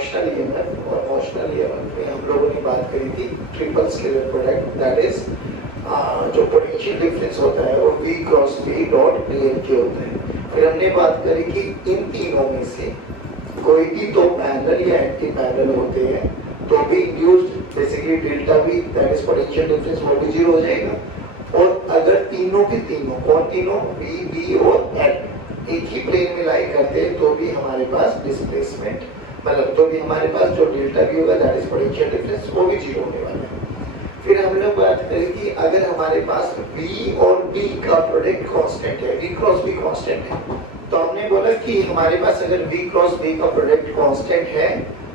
Notional EMF, और notional EMF में हम लोगों ने बात करी थी triple scalar product, that is जो पोटेंशियल डिफरेंस होता है वो V cross V dot PN होता है। फिर हमने बात करी कि इन तीनों में से कोई भी दो पैरेलल या एंटी पैरेलल होते हैं तो भी induced basically delta V that is potential difference वो भी जीरो हो जाएगा। और अगर तीनों के तीनों, कौन तीनों, V B और L एक ही प्लेन में लाई करते हैं तो भी हमारे पास डिस्प्लेसमेंट मतलब तो भी हमारे पास जो डेल्टा V होगा दैट इज पोटेंशियल डिफरेंस वो भी जीरो होने वाला है। फिर हम लोग बात करें कि अगर हमारे पास V और B का प्रोडक्ट कांस्टेंट है, V क्रॉस V कांस्टेंट है, तो हमने बोला कि हमारे पास अगर V क्रॉस V का प्रोडक्ट कांस्टेंट है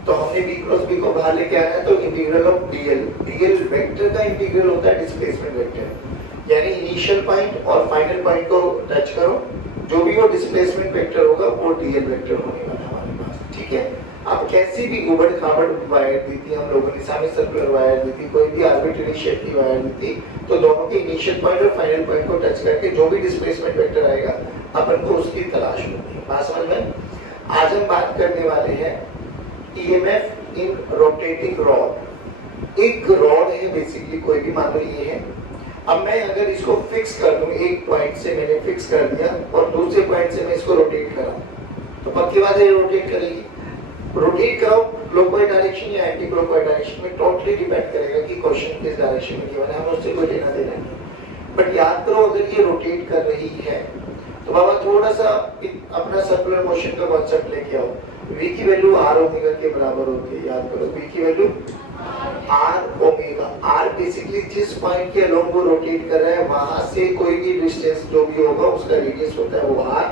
तो हमने V क्रॉस V को बाहर लेके आना है, तो इंटीग्रल ऑफ DL वेक्टर का इंटीग्रल होता है डिस्प्लेसमेंट वेक्टर, यानी इनिशियल पॉइंट और फाइनल पॉइंट को टच करो, जो भी वो डिस्प्लेसमेंट वेक्टर होगा वो DL वेक्टर होने वाला है हमारे पास। ठीक है, अब कैसी भी उबड़ खाबड़ वायर दी थी हम लोगों ने, सेमी सर्कुलर वायर दी थी, कोई भी आर्बिट्रेरी शेप की वायर दी थी, तो दोनों के इनिशियल पॉइंट और फाइनल पॉइंट को टच करके जो भी डिस्प्लेसमेंट वेक्टर आएगा अपन को उसकी तलाश होती है। बात समझ में? आज हम बात करने वाले हैं ईएमएफ इन रोटेटिंग रॉड। एक रॉड है बेसिकली, कोई भी मान लो ये है। अब मैं अगर इसको फिक्स कर दूं, एक पॉइंट से मैंने फिक्स कर दिया और दूसरे पॉइंट से मैं इसको रोटेट कराऊं, तो पक्की बात है रोटेट करेगी। रोटेट कराओ क्लॉकवाइज डायरेक्शन या एंटी क्लॉकवाइज डायरेक्शन में, टोटली डिपेंड करेगा कि क्वेश्चन किस डायरेक्शन में गिवन है, हम उससे कोई लेना देना नहीं। बट याद करो अगर ये रोटेट कर रही है तो बाबा थोड़ा सा अपना सर्कुलर मोशन का कॉन्सेप्ट लेके आओ। V की वैल्यू R ओमेगा के बराबर होती है, याद करो V की value R omega. R basically जिस पॉइंट के अलोंग वो रोटेट कर रहा है वहां से कोई भी डिस्टेंस जो भी होगा उसका रेडियस होता है वो R।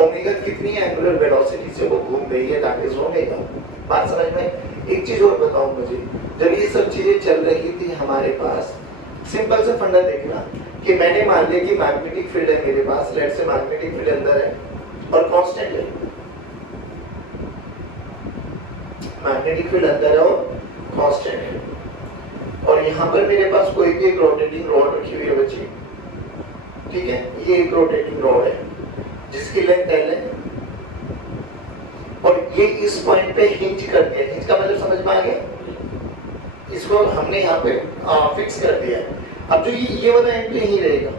ओमेगा कितनी एंगुलर वेलोसिटी से वो घूम रही है दैट इज ओमेगा। बात समझ में? एक चीज और बताऊं मुझे, जब ये सब चीजें चल रही थी हमारे पास, सिंपल सा फंडा देखना कि मैंने मान लिया कि मैग्नेटिक फील्ड है मेरे पास, लेट्स से मैग्नेटिक फील्ड अंदर है और कांस्टेंट है, मैग्नेटिक फील्ड अंदर है और कांस्टेंट है, और यहाँ पर मेरे पास कोई भी एक रोटेटिंग रॉड रखी हुई है बच्ची। ठीक है, ये एक रोटेटिंग रॉड है जिसकी लेंथ L है और ये इस पॉइंट पे हिंज करती है। हिंज का मतलब समझ में आ गया? इसको हमने यहाँ पे फिक्स कर दिया है। अब जो ये वाला एंगल यहीं रहेगा,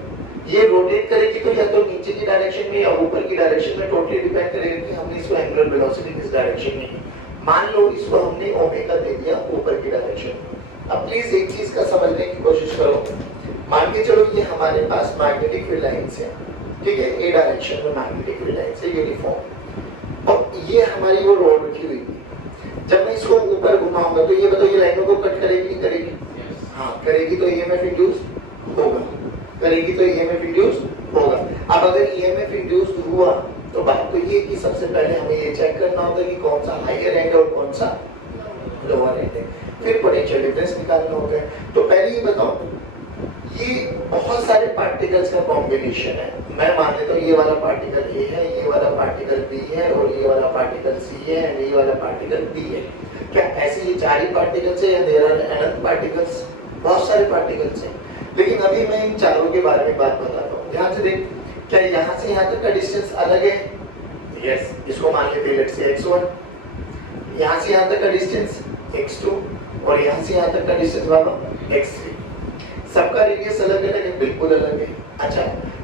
ये रोटेट करेगी तो या तो नीचे की डायरेक्शन में या ऊपर की डायरेक्शन में, टोटली डिपेंड करेगा कि हमने इसको एंगुलर वेलोसिटी किस डायरेक्शन में। मान लो इसको हमने ओमेगा दे दिया ऊपर की डायरेक्शन। अब प्लीज एक चीज का समझने की कोशिश करो, मान के चलो ये हमारे पास मैग्नेटिक फील्ड लाइंस है, ठीक है, ए डायरेक्शन में मैग्नेटिक फील्ड लाइंस है यूनिफॉर्म, और ये हमारी वो रोड रखी हुई थी। जब मैं इसको ऊपर घुमाऊंगा तो ये बताओ ये लाइनों को कट करेगी नहीं करेगी? हाँ करेगी, तो ईएमएफ इंड्यूस होगा, करेगी तो ईएमएफ इंड्यूस होगा। अब अगर ईएमएफ इंड्यूस हुआ तो बात तो ये कि सबसे पहले हमें ये चेक करना होगा कि कौन सा हायर एंड और कौन सा लोअर एंड है, फिर पोटेंशियल डिफरेंस निकालना होगा। तो पहले ये बताओ, ये बहुत सारे पार्टिकल्स का कॉम्बिनेशन है। मैं मान लेता हूँ ये वाला पार्टिकल A है, ये वाला पार्टिकल B है और ये वाला पार्टिकल C है और ये वाला पार्टिकल D है। क्या ऐसे ये चार ही पार्टिकल्स है या देयर आर अनंत पार्टिकल्स? बहुत सारे पार्टिकल्स हैं, लेकिन अभी मैं इन चारों के बारे में बात बताता हूँ। ध्यान से देख, क्या यहाँ से यहाँ तक का डिस्टेंस अलग है? यस, इसको मान लेते हैं लेट्स से x1, यहाँ से यहाँ तक का डिस्टेंस x2 और यहाँ से यहाँ तक का डिस्टेंस बाबा x3। सबका रेडियस अलग अलग है, बिल्कुल अलग है। अच्छा,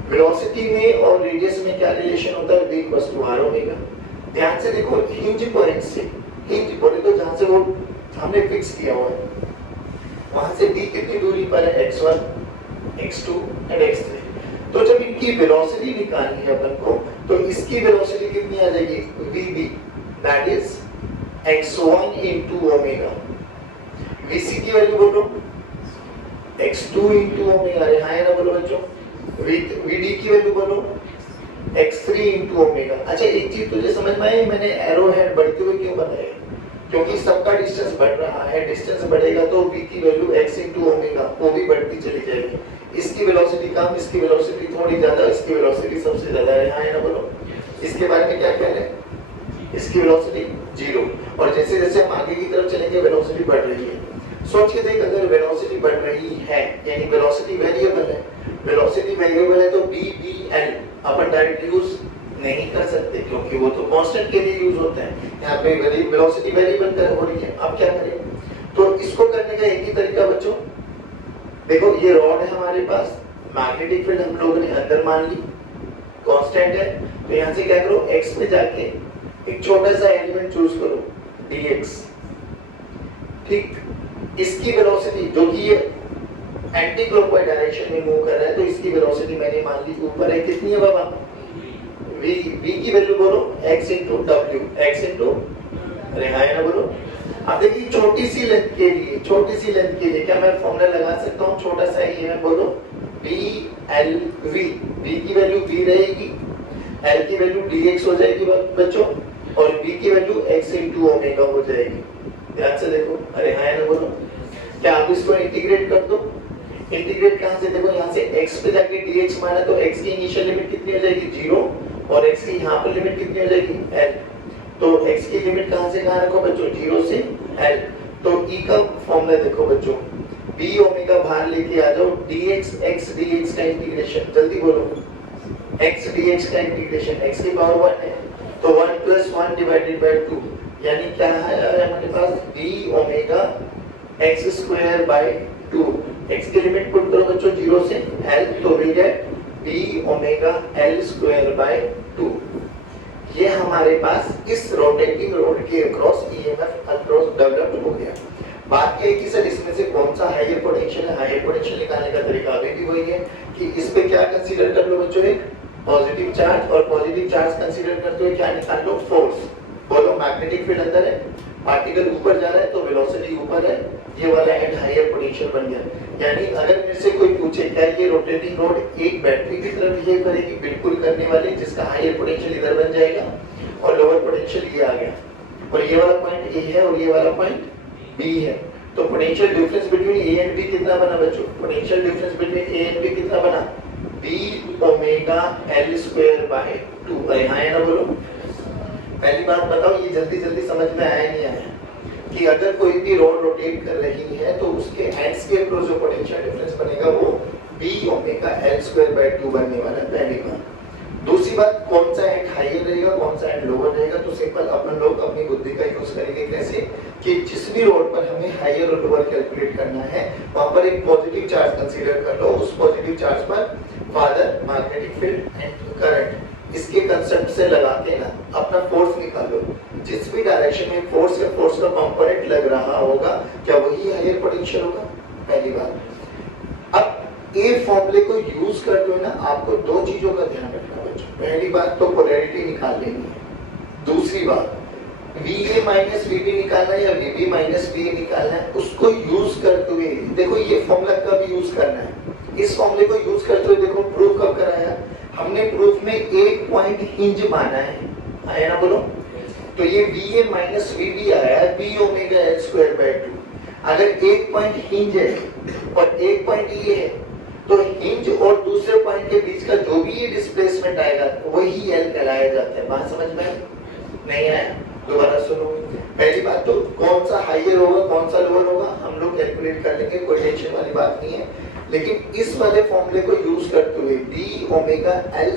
वेलोसिटी में और रेडियस में क्या रिलेशन होता है? v equals to r omega. ध्यान से देखो, हिंज पॉइंट से, हिंज पॉइंट तो जहाँ से वो हमने फिक्स किया हुआ है वहां से b कितनी दूरी पर है? x1, x2 and x3। तो जब इनकी वेलोसिटी निकालनी है अपन को, तो इसकी वेलोसिटी कितनी आ जाएगी? vb that is x1 into omega. vc की वैल्यू बोलो x2 into ओमेगा, यहाँ है ना, बोलो बच्चों। vd की वैल्यू बोलो x3 into ओमेगा। अच्छा, एक चीज तुझे समझ में आई, मैंने एरो हेड बढ़ते हुए क्यों बनाया? क्योंकि सबका डिस्टेंस बढ़ रहा है, डिस्टेंस बढ़ेगा तो v की वैल्यू x into ओमेगा वो भी बढ़ती चली जाएगी। इसकी वेलोसिटी कम, इसकी वेलोसिटी थोड़ी ज्यादा, इसकी वेलोसिटी सबसे ज्यादा है, यहाँ है ना, बोलो। इसके बारे में क्या कह रहे हैं? इसकी वेलोसिटी 0, और जैसे जैसे हम आगे की तरफ चलेंगे वेलोसिटी बढ़ रही है। सोच के देख, अगर वेलोसिटी बढ़ रही है यानी वेलोसिटी वेरिएबल है, वेलोसिटी वेरिएबल है तो v b l अपन डायरेक्टली यूज नहीं कर सकते क्योंकि वो तो कांस्टेंट के लिए यूज होता है। यहाँ पे वेलोसिटी वेरिएबल हो रही है, अब क्या करें? तो इसको करने का एक ही तरीका बच्चों, देखो ये रॉड है हमारे पास, मैग्नेटिक फील्ड हम लोगों ने अंदर मान ली, कांस्टेंट है, तो यहाँ से क्या करो, x पे जाके एक छोटा सा एलिमेंट चूज करो dx, ठीक। इसकी वेलोसिटी जो कि ये एंटी क्लॉकवाइज डायरेक्शन में मूव कर रहा है, तो इसकी वेलोसिटी मैंने मान ली ऊपर है, कितनी है बाबा? v की वैल्यू बोलो x into w, x into, अरे हाँ ना बोलो। अब देखिए छोटी सी लेंथ के लिए क्या मैं फॉर्मूला लगा सकता हूँ? छोटा सा ये है, बोलो BLV, v की वैल्यू v रहेगी, l की वैल्यू dx हो जाएगी बच्चों, और v की वैल्यू x into ओमेगा हो जाएगी। ध्यान से देखो, अरे हाँ ना बोलो। क्या आप इसको इंटीग्रेट कर दो? इंटीग्रेट कहाँ से? देखो यहाँ से x पे जाके dx माना तो x की इनिशियल लिमिट कितनी हो जाएगी? 0, और x की यहाँ पर लिमिट कितनी हो जाएगी? l। तो x की लिमिट कहाँ से कहाँ रखो बच्चों? 0 से l। तो e का फॉर्मूला देखो बच्चों, b ओमेगा बाहर लेके आ जाओ, dx x dx का इंटीग्रेशन, जल्दी बोलो, x dx का इंटीग्रेशन, x की पावर 1 है तो 1 + 1 डिवाइडेड बाय 2, यानी क्या है हमारे पास? b omega x² / 2। x की लिमिट पुट करो बच्चों 0 से l, तो we get b omega l² / 2। ये हमारे पास इस रोटेटिंग रोड के अक्रॉस ईएमएफ अक्रॉस डेवलप हो गया। बात ये है कि सर इसमें से कौन सा हायर पोटेंशियल है? हायर पोटेंशियल निकालने का तरीका अभी भी वही है कि इस पे क्या कंसीडर कर लो बच्चों? एक पॉजिटिव चार्ज, और पॉजिटिव चार्ज कंसीडर करते हुए क्या निकाल लो? फोर्स। बोलो मैग्नेटिक फील्ड अंदर है, पार्टिकल ऊपर जा रहा है तो वेलोसिटी ऊपर है, ये वाला एंड हायर पोटेंशियल बन गया। यानी अगर मेरे से कोई पूछे क्या ये रोटेटिंग रोड एक बैटरी की तरह बिहेव करेगी? बिल्कुल करने वाली, जिसका हायर पोटेंशियल इधर बन जाएगा और लोअर पोटेंशियल ये आ गया, और ये वाला पॉइंट ए है और ये वाला पॉइंट बी है। तो potential difference between A and B कितना बना बच्चों? Potential difference between A and B कितना बना? b omega l² / 2। अरे हाँ ना बोलो। पहली बात बताओ, ये जल्दी जल्दी समझ में आया नहीं आया कि अगर कोई भी रोड रोटेट कर रही है तो उसके एंड्स के अक्रॉस जो पोटेंशियल डिफरेंस बनेगा वो b ओमेगा l² / 2 बनने वाला है, पहली बात। दूसरी बात, कौन सा एंड हायर रहेगा, कौन सा एंड लोअर रहेगा? तो सिंपल अपन लोग अपनी बुद्धि का यूज करेंगे। कैसे? कि जिस भी रोड पर हमें हायर और लोअर कैलकुलेट करना है, वहां पर एक पॉजिटिव चार्ज कंसीडर कर लो, उस पॉजिटिव चार्ज पर father magnetic field and current, इसके कंसेप्ट से लगा के ना अपना फोर्स निकालो। जिस भी डायरेक्शन में फोर्स या फोर्स का कंपोनेंट लग रहा होगा, क्या वही हायर पोटेंशियल होगा? पहली बात। अब ए फॉर्मूले को यूज करते हुए ना आपको दो चीजों का ध्यान रखना बच्चों। पहली बात तो पोलैरिटी निकाल लेनी है। दूसरी बात, VA - VB निकालना है या VB - VA निकालना है, उसको यूज करते हुए देखो ये फॉर्मूला कब यूज करना है। इस फॉर्मूले को यूज करते हुए देखो प्रूफ कब कराया हमने? प्रूफ में एक पॉइंट हिंज माना है, आया ना बोलो। तो ये VA - VB आया है b ओमेगा l² / 2। अगर एक पॉइंट हिंज है और एक पॉइंट ये है, तो हिंज और दूसरे पॉइंट के बीच का जो भी ये डिस्प्लेसमेंट आएगा वही L कहलाया जाता है। बात समझ में नहीं आया? दोबारा सुनो। पहली बात तो कौन सा हायर होगा कौन सा लोअर होगा हम लोग कैलकुलेट कर लेंगे, कोई टेंशन वाली बात नहीं है। लेकिन इस वाले फॉर्मूले को यूज करते हुए b ओमेगा l²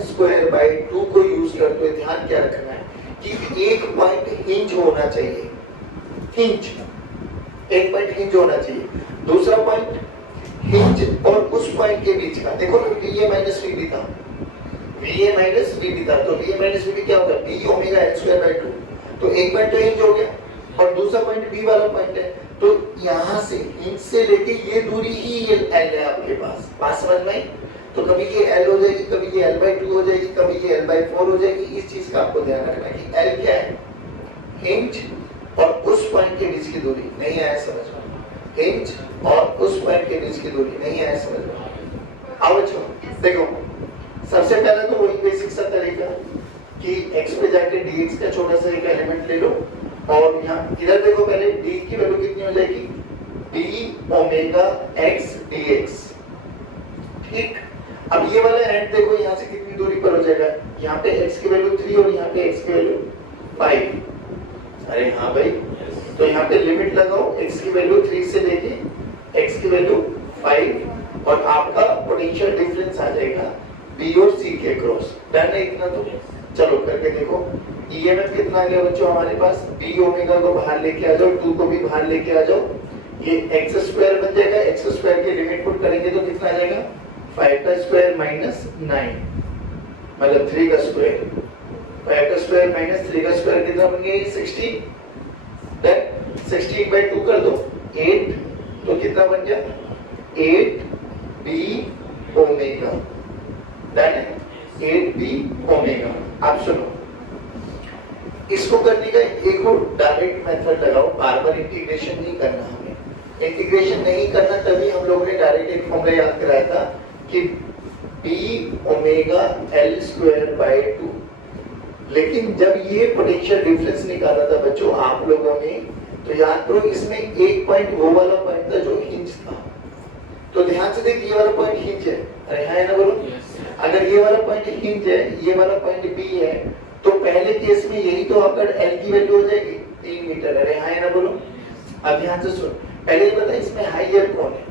/ 2 को यूज करते हुए ध्यान क्या रखना है कि एक पॉइंट हिंज होना चाहिए, हिंज, एक पॉइंट हिंज होना चाहिए। दूसरा पॉइंट हिंज और उस पॉइंट के बीच का, देखो ना VA - VB था, VA - VB था, तो VA - VB क्या होगा? b omega l² / 2। तो एक पॉइंट तो हिंज हो गया और दूसरा पॉइंट B वाला पॉइंट है, तो यहाँ से हिंज से लेके ये दूरी ही L है आपके पास। बात समझ में आई? तो कभी ये L हो जाएगी, कभी ये L/2 हो जाएगी, कभी ये L/4 हो जाएगी। इस चीज का आपको ध्यान रखना है कि L क्या है? हिंज और उस पॉइंट के बीच की दूरी। नहीं आया समझ में? हिंज और उस पॉइंट के बीच की दूरी नहीं आया समझ में? आओ बच्चों देखो, सबसे पहले तो वही बेसिक सा तरीका कि x पे जाके dx का छोटा सा एक एलिमेंट ले लो, और यहाँ इधर देखो पहले d की वैल्यू कितनी हो जाएगी? b omega x dx। ठीक, अब ये वाला एंड देखो यहाँ से कितनी दूरी पर हो जाएगा? यहाँ पे x की वैल्यू 3 और यहाँ पे x की वैल्यू 5। अरे हाँ भाई, तो यहाँ पे लिमिट लगाओ, x की वैल्यू 3 से लेके x की वैल्यू 5, और आपका पोटेंशियल डिफरेंस आ जाएगा B और C के क्रॉस। डन है इतना? तो चलो करके देखो। ईएमएफ कितना आ गया बच्चों हमारे पास, बी ओमेगा को बाहर लेके आ जाओ, 2 को भी बाहर लेके आ जाओ, ये एक्स स्क्वायर बन जाएगा, एक्स स्क्वायर की लिमिट पुट करेंगे तो कितना आ जाएगा 5 का स्क्वायर माइनस 9 मतलब 3 का स्क्वायर, 5 का स्क्वायर माइनस 3 का स्क्वायर कितना बन गया 16, देन 16 बाय 2 कर दो 8, तो कितना बन गया 8 बी ओमेगा, डन है 8 बी ओमेगा। आप सुनो, इसको करने का एक और डायरेक्ट मेथड लगाओ, बार बार इंटीग्रेशन नहीं करना, हमें इंटीग्रेशन नहीं करना, तभी हम लोगों ने डायरेक्ट एक फॉर्मूला याद कराया था कि B omega L square by 2। लेकिन जब ये पोटेंशियल डिफरेंस निकाला था बच्चों आप लोगों ने, तो याद करो इसमें एक पॉइंट वो वाला पॉइंट था जो हिंज था, तो ध्यान से देख ये वाला पॉइंट हिंज है, अरे है ना बोलो, अगर ये वाला पॉइंट हिंज है, ये वाला पॉइंट बी है, तो पहले केस में यही तो आपका एल की वैल्यू हो जाएगी 3 मीटर, अरे है ना बोलो। अब ध्यान से सुन, पहले ये पता है इसमें हाइयर कौन है,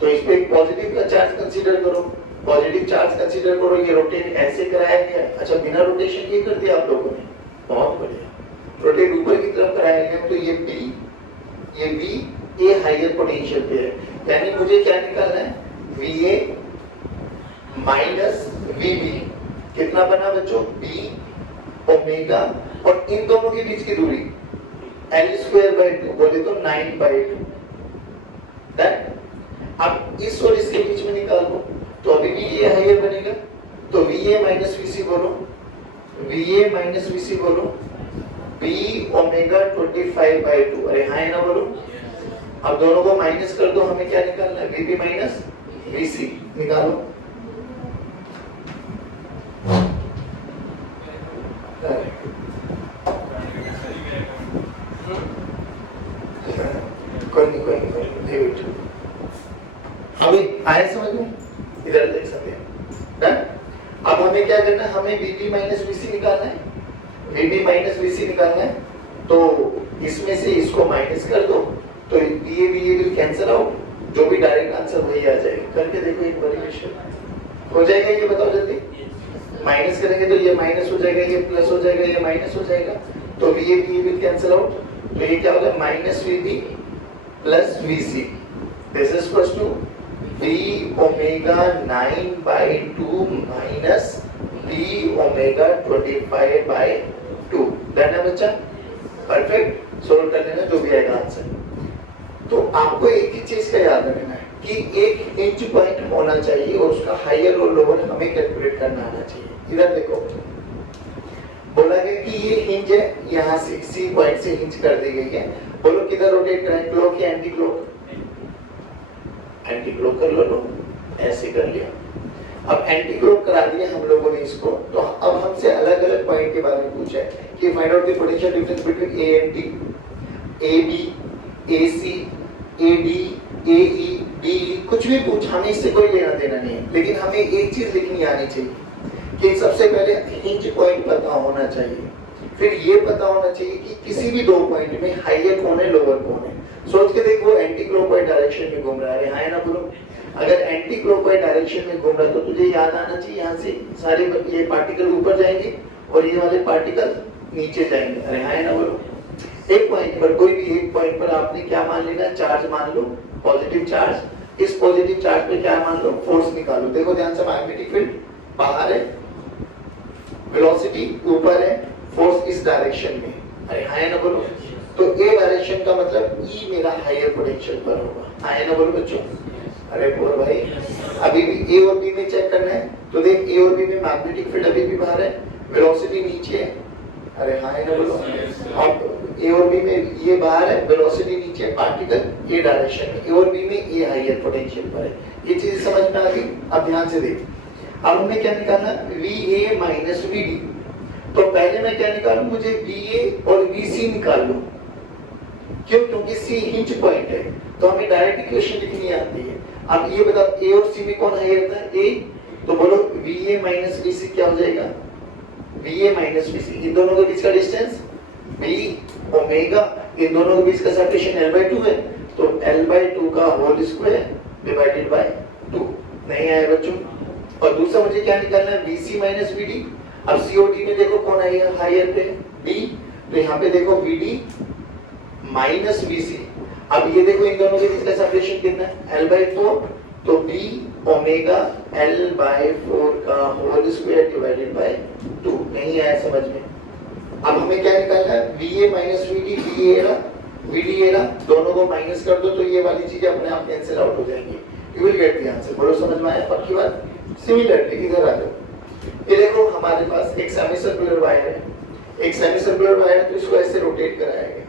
तो इस पे एक पॉजिटिव का चार्ज कंसीडर करो, पॉजिटिव चार्ज कंसीडर करो, ये रोटेट ऐसे कराया गया, अच्छा बिना रोटेशन ये कर दिया आप लोगों ने, बहुत बढ़िया, रोटेट ऊपर की तरफ कराया गया, तो ये बी, ये बी, ये हाइयर पोटेंशियल पे है, यानी मुझे क्या निकालना है VA माइनस VB, कितना बना बच्चों B ओमेगा, और इन दोनों के बीच की दूरी L स्क्वायर बाय 2, बोले तो 9 बाय 2, डन। अब इस और इसके बीच में निकाल दो, तो अभी भी ये हाइयर बनेगा, तो VA माइनस VC बोलो, VA माइनस VC बोलो, B ओमेगा 25 बाय 2, अरे हाँ है ना बोलो। अब दोनों को माइनस कर दो, हमें क्या निकालना है VB माइनस VC, निकालो, कोई नहीं, अभी आए समझ में, इधर देख सकते हैं, डन। अब हमें क्या करना है, हमें VB माइनस VC निकालना है, VB माइनस VC निकालना है, तो इसमें से इसको माइनस कर दो, तो ये विल कैंसिल आउट, जो भी डायरेक्ट आंसर वही आ जाएगा, करके देखो एक बार हो जाएगा, ये बताओ जल्दी, माइनस करेंगे तो ये माइनस हो जाएगा, ये प्लस हो जाएगा, ये माइनस हो जाएगा, तो VA विल कैंसिल आउट, तो ये क्या होगा minus VB plus VC, this is equals to B omega 9 by 2 minus B omega 25 by 2, done है बच्चा, परफेक्ट, सोल्व कर लेना जो भी आएगा आंसर। तो आपको एक ही चीज का याद रखना है कि एक हिंज पॉइंट होना चाहिए और उसका हायर और लोअर हमें कैलकुलेट करना आना चाहिए। इधर देखो बोला गया कि ये हिंज है, यहाँ से सी पॉइंट से हिंज कर दी गई है, बोलो किधर रोटेट करें, क्लॉक या एंटी क्लॉक, एंटी क्लॉक कर लो, ऐसे कर लिया। अब एंटी क्लॉक करा दिया हम लोगों ने इसको, तो अब हमसे अलग अलग पॉइंट के बारे में पूछा है कि find out the potential difference between A and D, A B, A C, A D, A E, D, कुछ भी पूछ, हमें इससे कोई लेना देना नहीं है, लेकिन हमें एक चीज लिखनी आनी चाहिए कि सबसे पहले हिंज पॉइंट पता होना चाहिए, फिर ये पता होना चाहिए कि किसी भी दो पॉइंट में हाइयर कौन है लोअर कौन है। सोच के देखो एंटी क्लॉकवाइज डायरेक्शन में घूम रहा है, हाँ ना बोलो, अगर एंटी क्लॉकवाइज डायरेक्शन में घूम रहा है तो तुझे याद आना चाहिए यहाँ से सारे ये पार्टिकल ऊपर जाएंगे और ये वाले पार्टिकल नीचे जाएंगे, अरे हाँ ना बोलो। एक पॉइंट पर, कोई भी एक पॉइंट पर आपने क्या मान लेना, चार्ज मान लो, पॉजिटिव चार्ज, इस पॉजिटिव चार्ज पे क्या मान लो, फोर्स निकालो। देखो ध्यान से, मैग्नेटिक फील्ड बाहर है, वेलोसिटी ऊपर है, फोर्स इस डायरेक्शन में, अरे हाँ ना बोलो। तो ए डायरेक्शन का मतलब ई मेरा हायर पोटेंशियल पर होगा, हाँ ना बोलो बच्चों, अरे बोल भाई। अभी भी ए और बी में चेक करना है, तो देख ए और बी में मैग्नेटिक फील्ड अभी भी बाहर है, वेलोसिटी नीचे है, अरे हाँ ना बोलो। अब ए और बी में ये बाहर है, वेलोसिटी नीचे, पार्टिकल ए डायरेक्शन में, ए और बी में ए हायर पोटेंशियल पर है। ये चीज समझ में आ गई? अब ध्यान से देख, अब हमें क्या निकालना, VA माइनस VD। तो पहले मैं क्या निकालूं, मुझे VA और VC निकाल लूं, क्यों? क्योंकि C हिंज पॉइंट है, तो हमें डायरेक्ट इक्वेशन लिखनी आती है। अब ये बताओ A और C में कौन हायर था, A, तो बोलो VA माइनस VC क्या हो जाएगा, VA माइनस VC, इन दोनों के बीच का डिस्टेंस B ओमेगा, इन दोनों के बीच का सेपरेशन L/2 है, तो L/2 का होल स्क्वायर डिवाइडेड बाय 2, नहीं आया बच्चों। और दूसरा मुझे क्या निकालना है, VC माइनस VD। अब सीओडी में देखो कौन है हायर पे, बी, तो यहाँ पे देखो वीडी माइनस वीसी। अब ये देखो इन दोनों के बीच का सेपरेशन कितना है, L/4, तो B ओमेगा L/4 का होल स्क्वायर डिवाइडेड बाय 2। नहीं आया समझ में? अब हमें क्या निकालना है, VA minus VD, VD era दोनों को माइनस कर दो तो ये वाली चीजें अपने आप कैंसिल आउट हो जाएंगी। You will get the answer. बोलो समझ में आया? पक्की बात। सिमिलरली इधर आ जाओ, ये देखो हमारे पास एक सेमी सर्कुलर वायर है, एक सेमी सर्कुलर वायर है तो इसको ऐसे रोटेट कराया गया,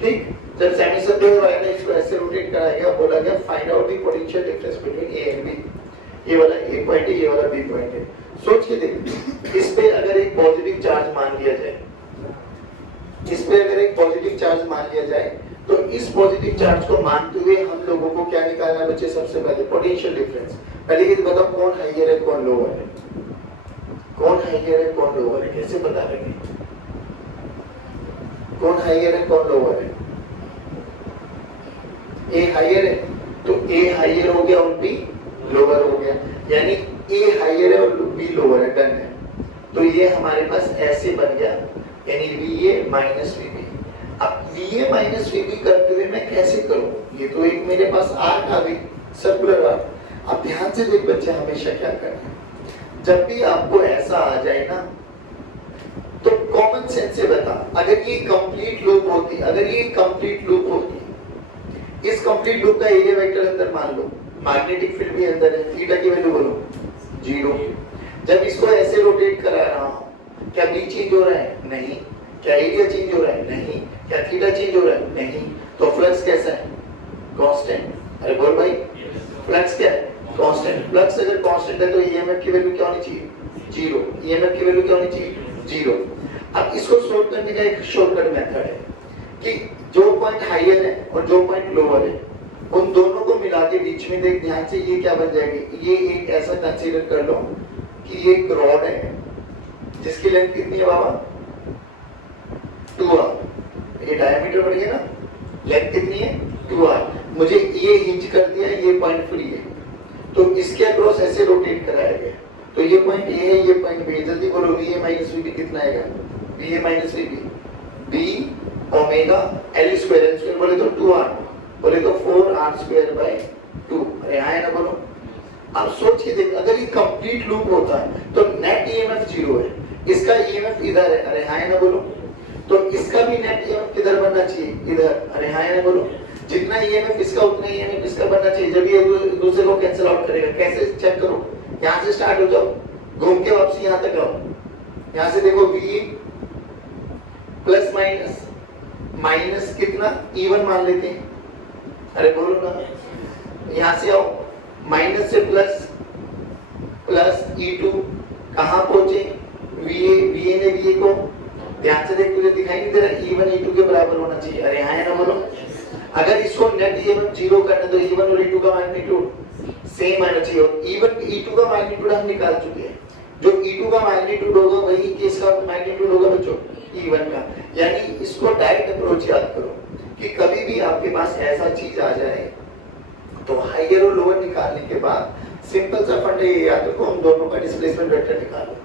ठीक। जब सेमी सर्कुलर वायर है इसको ऐसे रोटेट कराया गया, बोला गया find out the potential difference between A and B. ये वाला ए पॉइंट है, ये वाला बी पॉइंट है। सोच के देखो, इस पे अगर एक पॉजिटिव चार्ज मान लिया जाए, इस पे अगर एक पॉजिटिव चार्ज मान लिया जाए तो इस पॉजिटिव चार्ज को मानते हुए हम लोगों को क्या निकालना है बच्चे? सबसे पहले पोटेंशियल डिफरेंस। पहले ये बताओ कौन हाइयर है कौन लोअर है, कौन हाइयर है कौन लोअर है, कैसे पता लगे कौन हाइयर है कौन लोअर है? ए हाइयर है तो ए हाइयर हो गया और बी लोअर हो गया, यानी ए हाइयर है और बी लोअर है, डन है। तो ये हमारे पास ऐसे बन गया, यानी VA माइनस VB। अब VA माइनस VB करते हुए मैं कैसे करूं? ये तो एक मेरे पास आर्क आ गई, सर्कुलर आर्क। अब ध्यान से देख बच्चे, हमेशा क्या करना है, जब भी आपको ऐसा आ जाए ना तो कॉमन सेंस से बता, अगर ये कंप्लीट लूप होती, अगर ये कंप्लीट लूप होती, इस कंप्लीट लूप का एरिया वेक्टर अंदर मान लो, मैग्नेटिक फील्ड भी अंदर है, थीटा की वैल्यू बोलो 0। जब इसको ऐसे रोटेट करा रहा हूं, क्या बी चेंज हो रहा है? नहीं। क्या एरिया चेंज हो रहा है? नहीं। क्या थीटा चेंज हो रहा है? नहीं। तो फ्लक्स कैसा है? कांस्टेंट। अरे बोल भाई, फ्लक्स क्या है? कांस्टेंट। फ्लक्स अगर कांस्टेंट है तो ईएमएफ की वैल्यू क्या होनी चाहिए? 0। ईएमएफ की वैल्यू क्या होनी चाहिए? 0। अब इसको सॉल्व करने का एक शॉर्टकट मेथड है कि जो पॉइंट हायर है और जो पॉइंट लोअर है उन दोनों को मिला के बीच में देख ध्यान से, ये क्या बन जाएगी? ये एक ऐसा कंसीडर कर लो कि ये एक रॉड है जिसकी लेंथ कितनी है बाबा? 2r। ये डायमीटर बढ़ गया ना, लेंथ कितनी है? 2r। मुझे ये हिंज कर दिया, ये पॉइंट फ्री है तो इसके अक्रॉस ऐसे रोटेट कराया गया, तो ये पॉइंट ए है, ये पॉइंट बी है। जल्दी बोलो, VA माइनस VB कितना आएगा? VA minus VB B omega L square बोले तो 2r, बोले तो 4r स्क्वायर बाय 2। अरे आए ना बोलो। अब सोच के देख, अगर ये कंप्लीट लूप होता है तो नेट ईएमएफ 0 है, इसका ईएमएफ इधर है, अरे हां ना बोलो, तो इसका भी नेट ईएमएफ किधर बनना चाहिए? इधर। अरे हां ना बोलो, जितना ईएमएफ इसका उतना ईएमएफ इसका बनना चाहिए। जब ये दूसरे को कैंसिल आउट करेगा, कैसे चेक करो? यहां से स्टार्ट हो जाओ, घूम के वापस यहां तक आओ, यहां से देखो V प्लस माइनस, माइनस कितना? E1 मान लेते हैं। अरे बोलो ना, यहां से आओ, माइनस से प्लस, प्लस E2 कहां पहुंचे? VA ने VA को, ध्यान से देख, तुझे दिखाई नहीं दे रहा? E1 E2 के बराबर होना चाहिए। अरे हाँ ना बोलो, अगर इसको नेट ईएमएफ 0 करना तो E1 और E2 का मैग्नीट्यूड सेम आना चाहिए, और E1 E2 का मैग्नीट्यूड हम निकाल चुके हैं। जो E2 का मैग्नीट्यूड होगा वही केस का मैग्नीट्यूड होगा बच्चों E1 का। यानी इसको डायरेक्ट अप्रोच याद करो कि कभी भी आपके पास ऐसा चीज आ जाए तो हाइयर और लोअर निकालने के बाद सिंपल सा फंडा ये याद रखो, हम दोनों का डिस्प्लेसमेंट वेक्टर निकालो।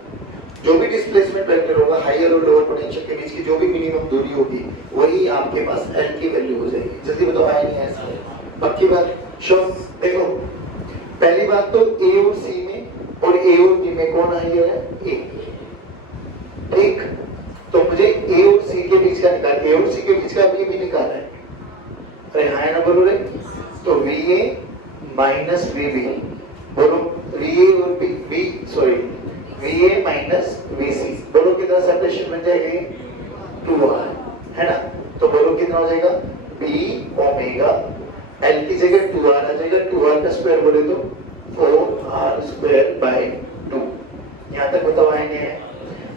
जो भी डिस्प्लेसमेंट वेक्टर होगा हाइयर और लोअर पोटेंशियल के बीच की जो भी मिनिमम दूरी होगी वही आपके पास L की वैल्यू हो जाएगी। जल्दी बताओ, आया नहीं ऐसा? पक्की बात। श्योर। देखो, पहली बात तो A और C में और A और B में कौन हाइयर है? A। ठीक, तो मुझे A और C के बीच का निकाल, A और C के बीच का भी निकालना है। अरे हाँ ना बोलो रे, तो VA माइनस VB, बोलो VA और VA माइनस VC, बोलो कितना सेपरेशन बन जाएगी? 2r, है ना? तो बोलो कितना हो जाएगा? B ओमेगा L की जगह 2r आ जाएगा, 2r का स्क्वायर बोले तो 4r स्क्वायर बाय 2। यहाँ तक बताओ आएंगे हैं।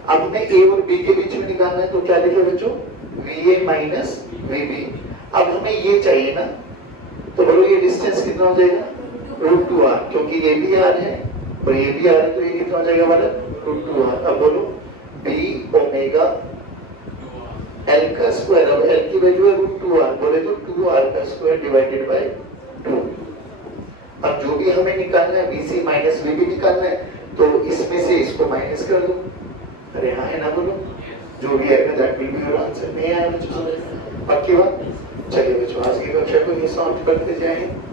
अब हमें A और B के बीच में निकालना है तो क्या लिखे बच्चों? VA minus VB। अब हमें ये चाहिए ना, तो बोलो ये डिस्टेंस कितना हो जाएगा? √2r, क्योंकि ये भी r है और ये भी r है तो ये कितना हो जाएगा हमारा? √2r। अब बोलो B ओमेगा L का स्क्वायर, अब L की वैल्यू है √2r, बोले तो 2r का स्क्वायर डिवाइडेड बाय 2। अब जो भी हमें निकालना है VC माइनस VB निकालना है, तो इसमें से इसको माइनस कर दो। अरे हाँ है ना, बोलो जो भी आएगा that will be your answer. नहीं आया बच्चों समझ में? पक्की बात। चलिए बच्चों आज की कक्षा को ये सॉल्व करते जाएं।